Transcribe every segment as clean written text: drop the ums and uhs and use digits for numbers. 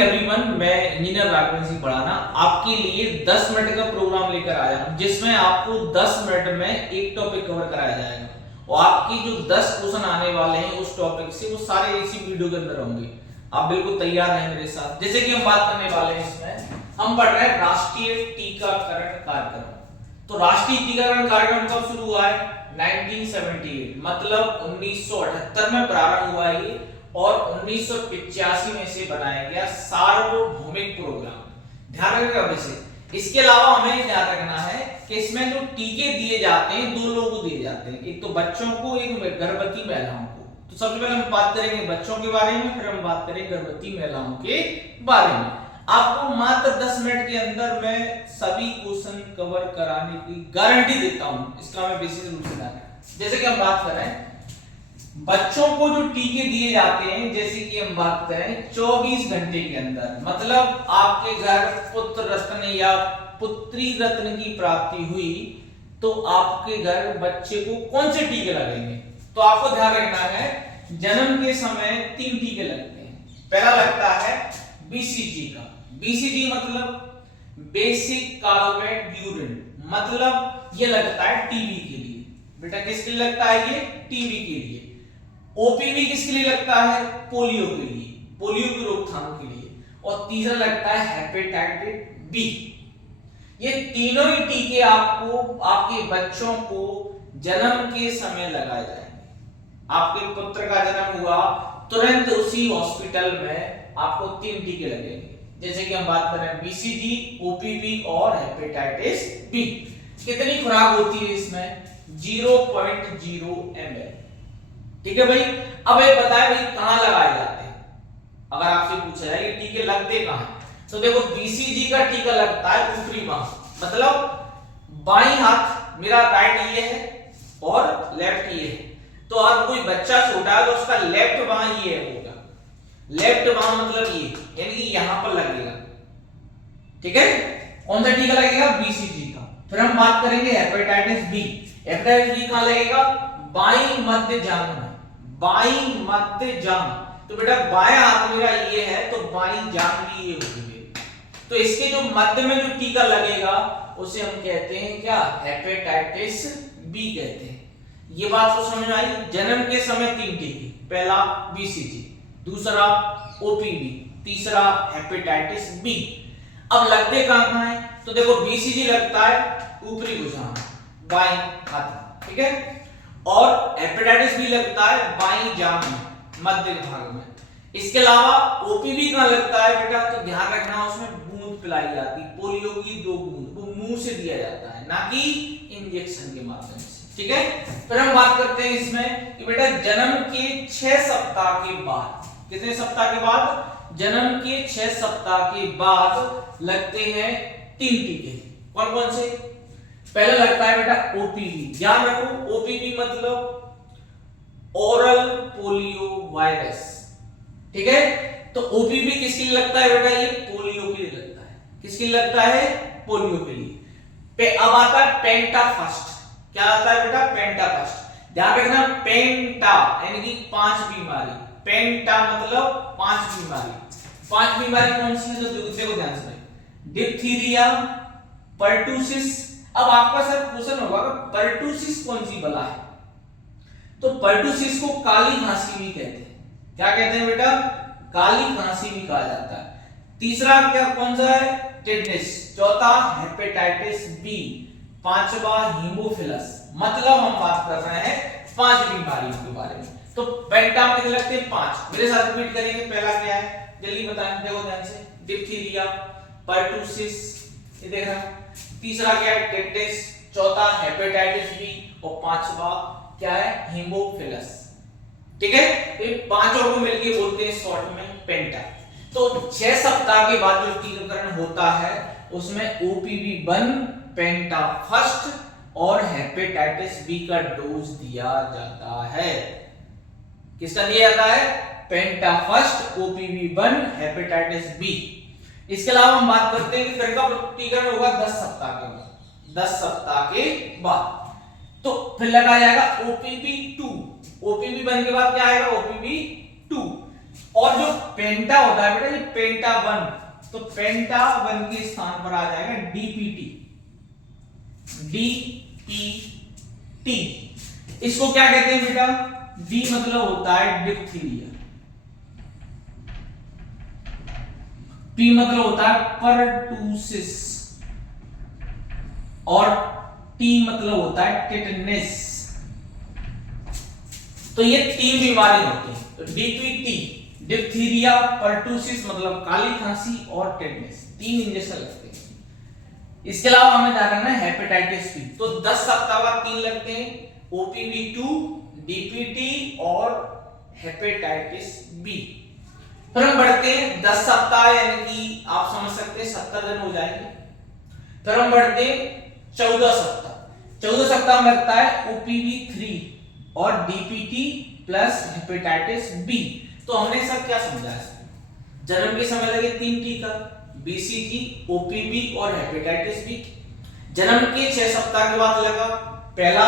Everyone, मैं engineer Raghavendra Singh बढ़ाना आपके लिए 10 मिनट का प्रोग्राम लेकर आया हूं, जिसमें आपको 10 मिनट में एक टॉपिक कवर कराया जाएगा और आपकी जो 10 क्वेश्चन आने वाले हैं उस टॉपिक से, वो सारे इसी वीडियो के अंदर होंगे। आप बिल्कुल तैयार हैं मेरे साथ। जैसे कि हम बात करने वाले हैं, इसमें हम पढ़ रहे हैं राष्ट्रीय टीकाकरण कार्यक्रम। तो राष्ट्रीय टीकाकरण कार्यक्रम कब शुरू हुआ है? 1978, मतलब 1978 में प्रारंभ हुआ ये और 1985 में से बनाया गया सार्वभौमिक प्रोग्राम। ध्यान रखिएगा वैसे। इसके अलावा हमें ध्यान रखना है कि इसमें जो टीके दिए जाते हैं, दो लोगों को दिए जाते हैं, एक तो बच्चों को, एक गर्भवती महिलाओं को। तो सबसे पहले हम बात करेंगे बच्चों के बारे में, फिर हम बात करेंगे गर्भवती महिलाओं के बारे में। आपको मात्र 10 मिनट के अंदर मैं सभी क्वेश्चन कवर कराने की गारंटी देता हूं, इसका मैं बेसिस रूप से बताऊंगा। जैसे कि हम बात कर रहे हैं बच्चों को जो टीके दिए जाते हैं, जैसे कि हम बात करें 24 घंटे के अंदर, मतलब आपके घर पुत्र रत्न या पुत्री रत्न की प्राप्ति हुई तो आपके घर बच्चे को कौन से टीके लगेंगे? तो आपको ध्यान रखना है, जन्म के समय 3 टीके लगते हैं। पहला लगता है बीसीजी का। बीसीजी मतलब बेसिक कार्बोनेट यूरिन, मतलब ये लगता है टीबी के लिए। बेटा किसके लिए लगता है ये? टीबी के लिए। ओपीवी किसके लिए लगता है? पोलियो के लिए, पोलियो की रोकथाम के लिए। और तीसरा लगता है हेपेटाइटिस बी। ये तीनों ही टीके आपको आपके बच्चों को जन्म के समय लगाए जाएंगे। आपके पुत्र का जन्म हुआ तुरंत उसी हॉस्पिटल में आपको 3 टीके लगेंगे। जैसे कि हम बात कर रहे हैं बीसीजी, ओपीवी और हेपेटाइटिस बी। कितनी खुराक होती है इसमें? 0.0 ml। ठीक है भाई। अब ये बताए भाई कहां लगाए जाते हैं? अगर आपसे पूछा जाए ये टीके लगते कहां हैं, तो देखो बीसीजी का टीका लगता है ऊपरी बांह, मतलब बाईं हाथ, मेरा राइट ये है और लेफ्ट ये है। तो अगर कोई बच्चा छोटा है तो उसका लेफ्ट बांह ये होगा, लेफ्ट बांह मतलब ये, यानी कि यहां पर लगेगा। ठीक है। कौन सा टीका लगेगा? बीसीजी का। फिर हम बात करेंगे हेपेटाइटिस बी। हेपेटाइटिस बी कहां लगेगा? बाईं मध्य जांघ में, बाईं मध्य जांघ। तो बेटा बायां हाथ मेरा ये है तो बाईं जांघ भी ये होगी। तो इसके जो मध्य में जो टीका लगेगा उसे हम कहते हैं क्या? हेपेटाइटिस बी कहते हैं। ये बात तो समझ में आई। जन्म के समय 3 टीके, पहला बीसीजी, दूसरा ओपीवी, तीसरा हेपेटाइटिस बी। अब लगते कहां है? तो देखो बीसीजी लगता है ऊपरी भुजा, बाईं हाथ, ठीक है, और हेपेटाइटिस बी लगता है बाईं जांघ में, मध्य भाग में। इसके अलावा ओपीवी कहां लगता है बेटा? तो ध्यान रखना उसमें बूंद पिलाई जाती, पोलियो की 2 बूंद, वो मुंह से दिया जाता है, ना कि इंजेक्शन के माध्यम से। ठीक है। फिर हम बात करते हैं इसमें कि बेटा जन्म के 6 सप्ताह के बाद, कितने सप्ताह के बाद? जन्म के 6 सप्ताह के बाद लगते हैं 3 टीके। कौन कौन से? पहला लगता है बेटा ओपीवी। ध्यान रखो ओपीवी मतलब ओरल पोलियो वायरस। ठीक है। तो ओपीवी किसके लिए लगता है बेटा? ये पोलियो के लिए लगता है। किसके लिए लगता है? पोलियो के लिए। अब आता है पेंटा फर्स्ट। क्या आता है बेटा? पेंटा फर्स्ट। ध्यान रखना पेंटा यानी कि 5 बीमारी। पेंटा मतलब 5 बीमारी। 5 बीमारी कौन सी है? तो देखो ध्यान से, डिप्थीरिया, पर्टुसिस। अब आपका सर क्वेश्चन होगा पर्टुसिस कौन सी बला है? तो पर्टुसिस को काली खांसी भी कहते हैं। क्या कहते हैं बेटा? काली खांसी भी कहा जाता है। तीसरा क्या कौन सा है? टिटनेस। चौथा हेपेटाइटिस बी। पांचवा हीमोफिलस। मतलब हम बात कर रहे हैं 5 बीमारियों के बारे में। तो पेंटा में कितने लगते हैं? 5। मेरे साथ रिपीट करेंगे। पहला क्या है? जल्दी बताएं, देखो ध्यान से। डिप्थीरिया, पर्टुसिस, ये देख रहा है। तीसरा क्या है? टिटनेस। चौथा हेपेटाइटिस बी और पांचवा क्या है? हीमोफिलस। ठीक है। तो ये पांचों को मिलके बोलते हैं शॉर्ट में पेंटा। तो 6 सप्ताह के बाद जो टीकाकरण होता है उसमें ओपीवी 1, पेंटा फर्स्ट और हेपेटाइटिस बी का डोज दिया जाता है। किसका दिया जाता है? पेंटा फर्स्ट, ओपीवी 1, हेपेटाइटिस बी। इसके अलावा हम बात करते हैं कि फिर का टीकाकरण होगा 10 सप्ताह के बाद। 10 सप्ताह के बाद तो फिर लगाया जाएगा ओपीवी 2। ओपीवी 1 के बाद क्या आएगा? ओपीवी 2। और जो पेंटा होता है बेटा, ये पेंटा 1, तो पेंटा 1 के स्थान पर आ जाएगा डीपीटी। डीपीटी इसको क्या कहते हैं बेटा? डी मतलब होता है डिप्थीरिया, पी मतलब होता है परटूसिस, और टी मतलब होता है टिटनेस। तो ये 3 बीमारी होती है। तो डीपीटी, डिप्थीरिया, परटूसिस मतलब काली खांसी, और टिटनेस, 3 इंजेक्शन लगते हैं। इसके अलावा हमें ध्यान रखना है हेपेटाइटिस बी, तो 10 सप्ताह बाद 3 लगते हैं, ओपीवी 2, डीपीटी और हेपेटाइटिस बी। फिर हम बढ़ते हैं 10 सप्ताह यानी कि आप समझ सकते हैं 70 दिन हो जाएंगे। फिर हम बढ़ते हैं 14 सप्ताह। 14 सप्ताह में लगता है ओपीवी 3 और डीपीटी प्लस हेपेटाइटिस बी। तो हमने सब क्या समझा है? जन्म के समय लगे 3 टीका, बीसीजी, ओपीवी और हेपेटाइटिस बी। जन्म के 6 सप्ताह के बाद लगा पहला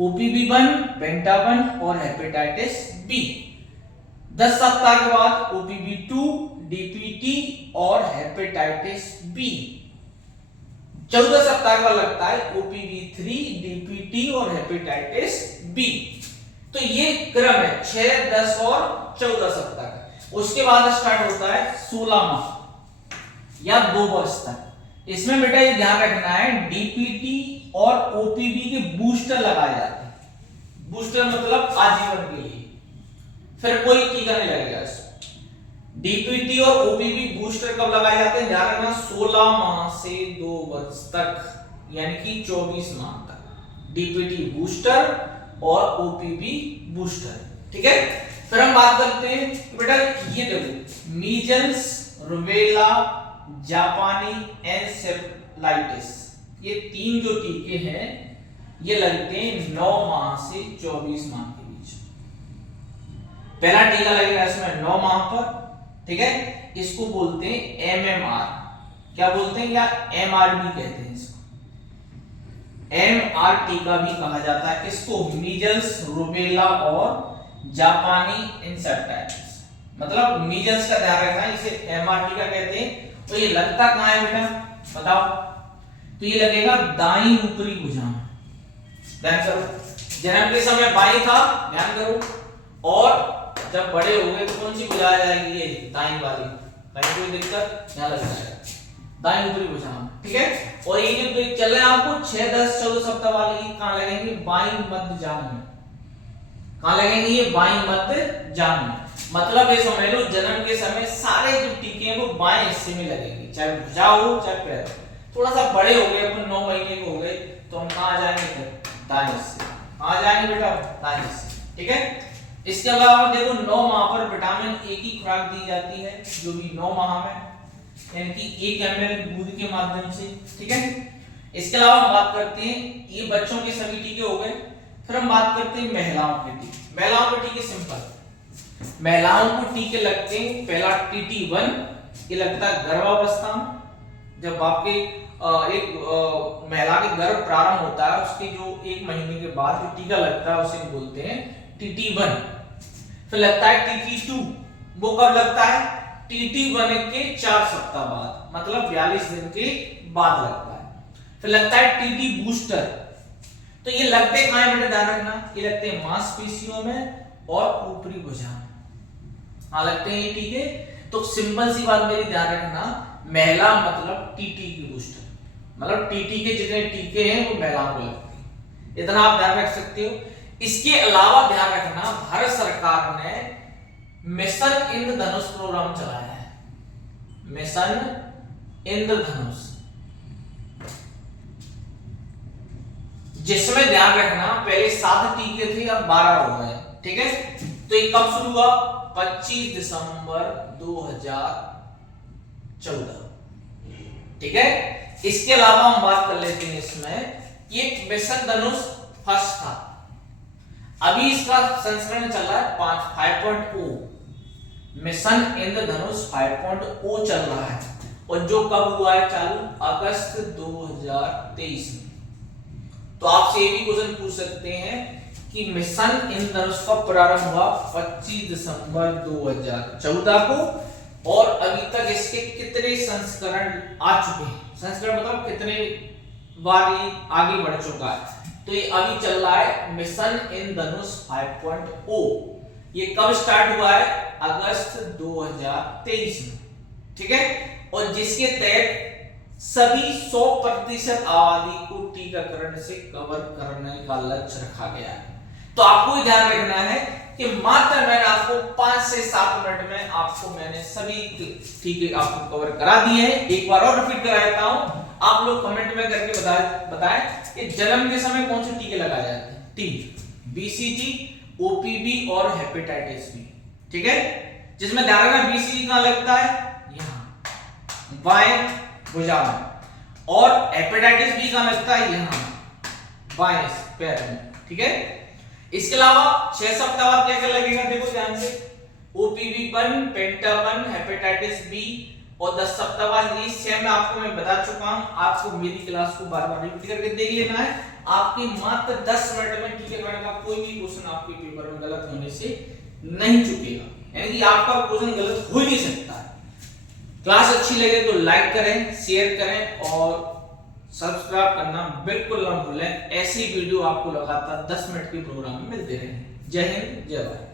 ओपीवी 1, पेंटा 1 और हेपेटाइटिस बी। 10 सप्ताह के बाद ओपीवी 2, डीपीटी और हेपेटाइटिस बी। 14 सप्ताह के बाद लगता है ओपीवी 3, डीपीटी और हेपेटाइटिस बी। तो ये क्रम है 6, 10 और 14 सप्ताह का। उसके बाद स्टार्ट होता है 16 माह या 2 वर्ष तक। इसमें बेटा ये ध्यान रखना है डीपीटी और ओपीवी के बूस्टर लगाए जाते हैं। बूस्टर मतलब आजीवन के लिए, फिर कोई टीका नहीं लगेगा इसमें। डीपीटी और ओपीवी बूस्टर कब लगाए जाते हैं? ध्यान रखना 16 माह से 2 वर्ष तक यानी कि 24 माह तक डीपीटी बूस्टर और ओपीवी बूस्टर, ठीक है। फिर हम बात करते हैं बेटा, ये देखो मीजल्स, रूबेला, जापानी एन्सेफेलाइटिस, ये 3 जो टीके हैं ये लगते हैं 9 माह से 24 माह के बीच। पहला टीका लगेगा इसमें 9 माह पर, ठीक है। इसको बोलते हैं एमएमआर, क्या बोलते हैं, या एमआरबी कहते हैं इसको। एमआर टीका भी कहा जाता है किसको? मीजल्स, रूबेला और जापानी इंसेफ्लाइटिस। मतलब मीजल्स का ध्यान रखना है, इसे एमआर टीका कहते हैं। तो ये लगता कहां है बेटा, बताओ? तो ये लगेगा दाईं ऊपरी भुजा में। ध्यान करो, जन्म के समय बाईं था, ध्यान करो, और जब बड़े हो गए तो कौन सी भुजा आ जाएगी? ये दाईं वाली। कहीं कोई दिक्कत? यहां लग जाएगा दाईं ऊपरी भुजा में, ठीक है। और ये जो चल रहा है आपको 6, 10, 14 सप्ताह वाली, कहां लगेंगे? बाईं मध्य जांघ में। कहां लगेंगे? ये बाईं मध्य जांघ में। मतलब ये समझ लो जन्म के समय सारे जो टीके हैं वो बाएं हिस्से में लगेंगे, चाहे भुजा हो चाहे पैर। थोड़ा सा बड़े हो गए, अपन 9 महीने के हो गए, तो हम कहां आ जाएंगे? फिर दाएं हिस्से। कहां जाएंगे बेटा? दाएं हिस्से, ठीक है। इसके अलावा देखो 9 माह पर विटामिन ए की खुराक दी जाती है, जो भी 9 माह में, यानी कि 1 ml दूध के माध्यम से, ठीक है। इसके अलावा हम बात करते हैं, ये बच्चों के सभी टीके हो गए। फिर हम बात करते हैं महिलाओं के टीके। महिलाओं के टीके सिंपल, महिलाओं को टीके लगते हैं। पहला TT1 ये लगता है गर्भावस्था में, जब आपके एक महिला के गर्भ प्रारंभ होता है, उसके जो 1 महीने के बाद जो टीका लगता है उसे बोलते हैं TT1। फिर लगता है TT2, वो कब लगता है? TT1 के 4 सप्ताह बाद, मतलब 42 दिन के बाद लगता है। फिर लगता है TT बूस्टर। तो ये लगते कहां है बेटा, ध्यान रखना, ये लगते हैं मांसपेशियों में और ऊपरी भुजा में, हाँ लगते हैं ये टीके। तो सिंपल सी बात मेरी ध्यान रखना, महिला मतलब टीटी की बूस्टर, मतलब टीटी के जितने टीके हैं वो महिलाओं को लगते हैं, इतना आप ध्यान रख सकते हो। इसके अलावा ध्यान रखना, भारत सरकार ने मिशन इंद्रधनुष प्रोग्राम चलाया है। मिशन इंद्रधनुष, जिसमें ध्यान रखना पहले 7 टीके थे, अब 12 हो गए, ठीक है। तो ये कब शुरू हुआ? 25 दिसंबर 2014, ठीक है। इसके अलावा हम बात कर लेते हैं इसमें, ये मिशन धनुष फर्स्ट था, अभी इसका संस्करण चल रहा है 5.0, मिशन इंद्रधनुष 5.0 चल रहा है, और जो कब हुआ है चालू? अगस्त 2023 में। तो आपसे ये भी क्वेश्चन पूछ सकते हैं कि मिशन इंद्रधनुष का प्रारंभ हुआ 25 दिसंबर 2014 को और अभी तक इसके कितने संस्करण आ चुके हैं। संस्करण मतलब कितने बार ये आगे बढ़ चुका है। तो ये अभी चल रहा है मिशन इंद्रधनुष 5.0। ये कब स्टार्ट हुआ है? अगस्त 2023 में, ठीक है। और जिसके तहत सभी 100% आबादी को टीकाकरण से कवर करने का लक्ष्य रखा गया है। तो आपको ही ध्यान रखना है कि मात्र मैंने आपको 5 से 7 मिनट में आपको मैंने सभी टीके आपको कवर करा दिए हैं। एक बार और रिपीट करा देता हूं, आप लोग कमेंट में करके बताएं कि जन्म के समय कौन से टीके लगाए जाते हैं। टी, बीसीजी, ओपीवी और हेपेटाइटिस बी, ठीक है। जिसमें ध्यान रखना बीसीजी कहां लगता है? यहां बाएं भुजा में, और हेपेटाइटिस बी कहां लगता है? यहां बाएं पैर में, ठीक है। इसके अलावा 6 सप्ताह बाद क्या क्या लगेगा देखो ध्यान से, ओपीवी 1, पेंटावन, हेपेटाइटिस बी, और 10 सप्ताह बाद ये सेम आपको मैं बता चुका हूं। आपको मेरी क्लास को बार-बार रिपीट करके देख लेना है। आपकी मात्र 10 मिनट में टीकाकरण का कोई भी क्वेश्चन आपके पेपर में गलत होने से नहीं चुकेगा, यानी कि आपका क्वेश्चन गलत हो ही नहीं सकता है। क्लास अच्छी लगे तो लाइक करें, शेयर करें और सब्सक्राइब करना बिल्कुल ना भूलें। ऐसी वीडियो आपको लगातार 10 मिनट के प्रोग्राम में मिलते रहेंगे। जय हिंद, जय भारत।